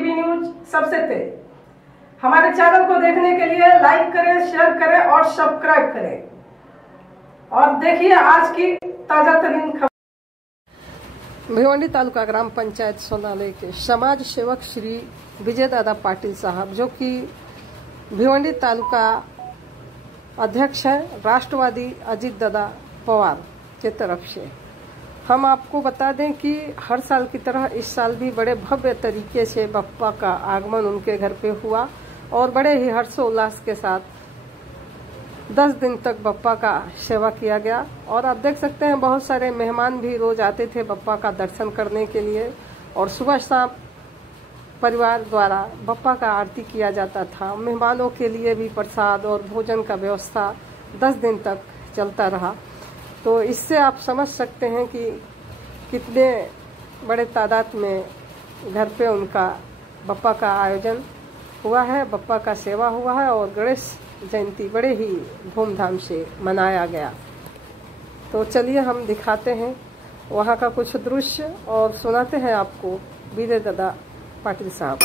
TV news सबसे तेज। हमारे चैनल को देखने के लिए लाइक करें, शेयर करें और सब्सक्राइब करें और देखिए आज की ताजा तरीन खबर। भिवंडी तालुका ग्राम पंचायत सोनाले के समाज सेवक श्री विजय दादा पाटिल साहब, जो कि भिवंडी तालुका अध्यक्ष है राष्ट्रवादी अजीत दादा पवार के तरफ से, हम आपको बता दें कि हर साल की तरह इस साल भी बड़े भव्य तरीके से बप्पा का आगमन उनके घर पे हुआ और बड़े ही हर्षोल्लास के साथ 10 दिन तक बप्पा का सेवा किया गया। और आप देख सकते हैं बहुत सारे मेहमान भी रोज आते थे बप्पा का दर्शन करने के लिए और सुबह शाम परिवार द्वारा बप्पा का आरती किया जाता था। मेहमानों के लिए भी प्रसाद और भोजन का व्यवस्था 10 दिन तक चलता रहा। तो इससे आप समझ सकते हैं कि कितने बड़े तादाद में घर पे उनका बप्पा का आयोजन हुआ है, बप्पा का सेवा हुआ है और गणेश जयंती बड़े ही धूमधाम से मनाया गया। तो चलिए हम दिखाते हैं वहाँ का कुछ दृश्य और सुनाते हैं आपको विजय दादा पाटिल साहब।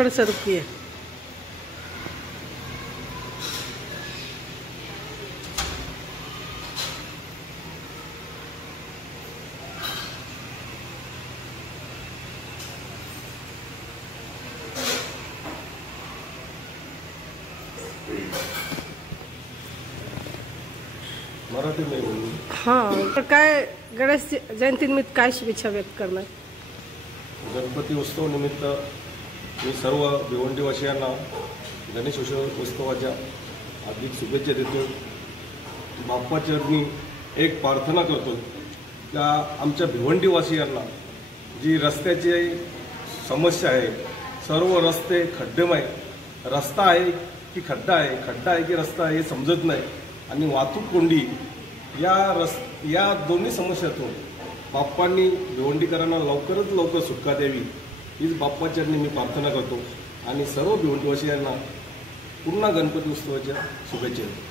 थोड़ा रुकिए। मराठी में बोलू। हाँ, तर काय गणेश जयंतीनिमित्त काय शुभेच्छा व्यक्त करणार? गणपती उत्सव निमित्त मी सर्व भिवंडीवासियांना गणेश उत्सवाच्या हार्दिक शुभेच्छा देतो। बाप्पाचरणी एक प्रार्थना करतो त्या आमच्या भिवंडीवासियांना जी रस्त्याची समस्या आहे, सर्व रस्ते खड्डेमय, रस्ता आहे की खड्डा आहे, खड्डा आहे की रस्ता आहे हे समजत नाही आणि वाहतूक कोंडी या दोन्ही समस्यातून बाप्पांनी भिवंडीकरांना लवकरात लवकर सुटका द्यावी हीच बाप्पाचरणी मी प्रार्थना करतो आणि सर्व भिवंडीवासियांना पुन्हा गणपती उत्सवाच्या शुभेच्छा देतो।